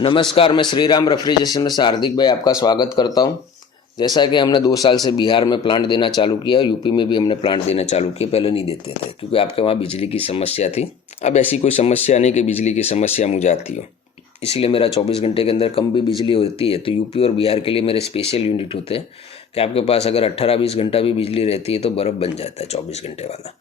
नमस्कार, मैं श्री राम रेफ्रिजरेशन से हार्दिक भाई आपका स्वागत करता हूं। जैसा कि हमने 2 साल से बिहार में प्लांट देना चालू किया और यूपी में भी हमने प्लांट देना चालू किया। पहले नहीं देते थे क्योंकि आपके वहाँ बिजली की समस्या थी। अब ऐसी कोई समस्या नहीं कि बिजली की समस्या मुझे आती हो, इसीलिए मेरा 24 घंटे के अंदर कम भी बिजली होती है तो यूपी और बिहार के लिए मेरे स्पेशल यूनिट होते हैं कि आपके पास अगर 18-20 घंटा भी बिजली रहती है तो बर्फ़ बन जाता है 24 घंटे वाला।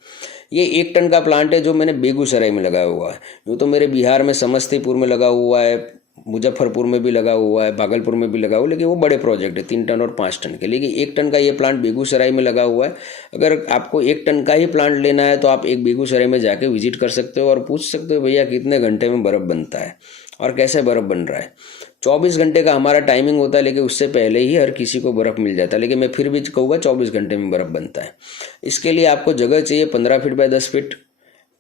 ये 1 टन का प्लांट है जो मैंने बेगूसराय में लगाया हुआ है। यूँ तो मेरे बिहार में समस्तीपुर में लगा हुआ है, मुजफ्फरपुर में भी लगा हुआ है, भागलपुर में भी लगा हुआ है, लेकिन वो बड़े प्रोजेक्ट है 3 टन और 5 टन के। लेकिन 1 टन का ये प्लांट बेगूसराय में लगा हुआ है। अगर आपको 1 टन का ही प्लांट लेना है तो आप एक बेगूसराय में जाके विजिट कर सकते हो और पूछ सकते हो भैया कितने घंटे में बर्फ़ बनता है और कैसे बर्फ़ बन रहा है। 24 घंटे का हमारा टाइमिंग होता है, लेकिन उससे पहले ही हर किसी को बर्फ़ मिल जाता है, लेकिन मैं फिर भी कहूँगा 24 घंटे में बर्फ़ बनता है। इसके लिए आपको जगह चाहिए 15 feet by 10 feet,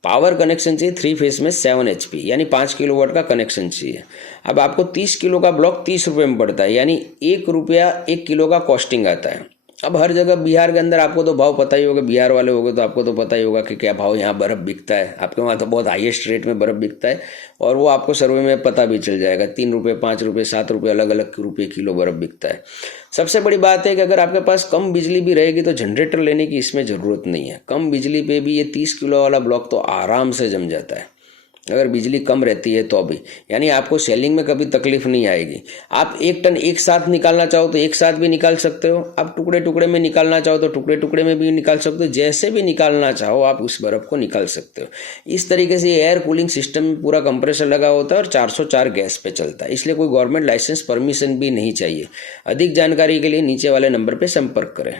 power connection चाहिए 3 फेस में 7 HP यानी 5 किलोवाट का कनेक्शन चाहिए। अब आपको 30 किलो का ब्लॉक 30 रुपये में पड़ता है, यानी 1 रुपया 1 किलो का कॉस्टिंग आता है। अब हर जगह बिहार के अंदर आपको तो भाव पता ही होगा, बिहार वाले होगे तो आपको तो पता ही होगा कि क्या भाव यहाँ बर्फ़ बिकता है। आपके वहाँ तो बहुत हाईएस्ट रेट में बर्फ़ बिकता है और वो आपको सर्वे में पता भी चल जाएगा। 3 रुपये, 5 रुपये, 7 रुपये अलग अलग रुपये किलो बर्फ़ बिकता है। सबसे बड़ी बात है कि अगर आपके पास कम बिजली भी रहेगी तो जनरेटर लेने की इसमें ज़रूरत नहीं है। कम बिजली पे भी ये 30 किलो वाला ब्लॉक तो आराम से जम जाता है अगर बिजली कम रहती है तो भी, यानी आपको सेलिंग में कभी तकलीफ नहीं आएगी। आप 1 टन एक साथ निकालना चाहो तो एक साथ भी निकाल सकते हो, आप टुकड़े टुकड़े में निकालना चाहो तो टुकड़े टुकड़े में भी निकाल सकते हो, जैसे भी निकालना चाहो आप उस बर्फ़ को निकाल सकते हो। इस तरीके से एयर कूलिंग सिस्टम में पूरा कंप्रेसर लगा होता है और 404 गैस पे चलता है, इसलिए कोई गवर्नमेंट लाइसेंस परमिशन भी नहीं चाहिए। अधिक जानकारी के लिए नीचे वाले नंबर पर संपर्क करें।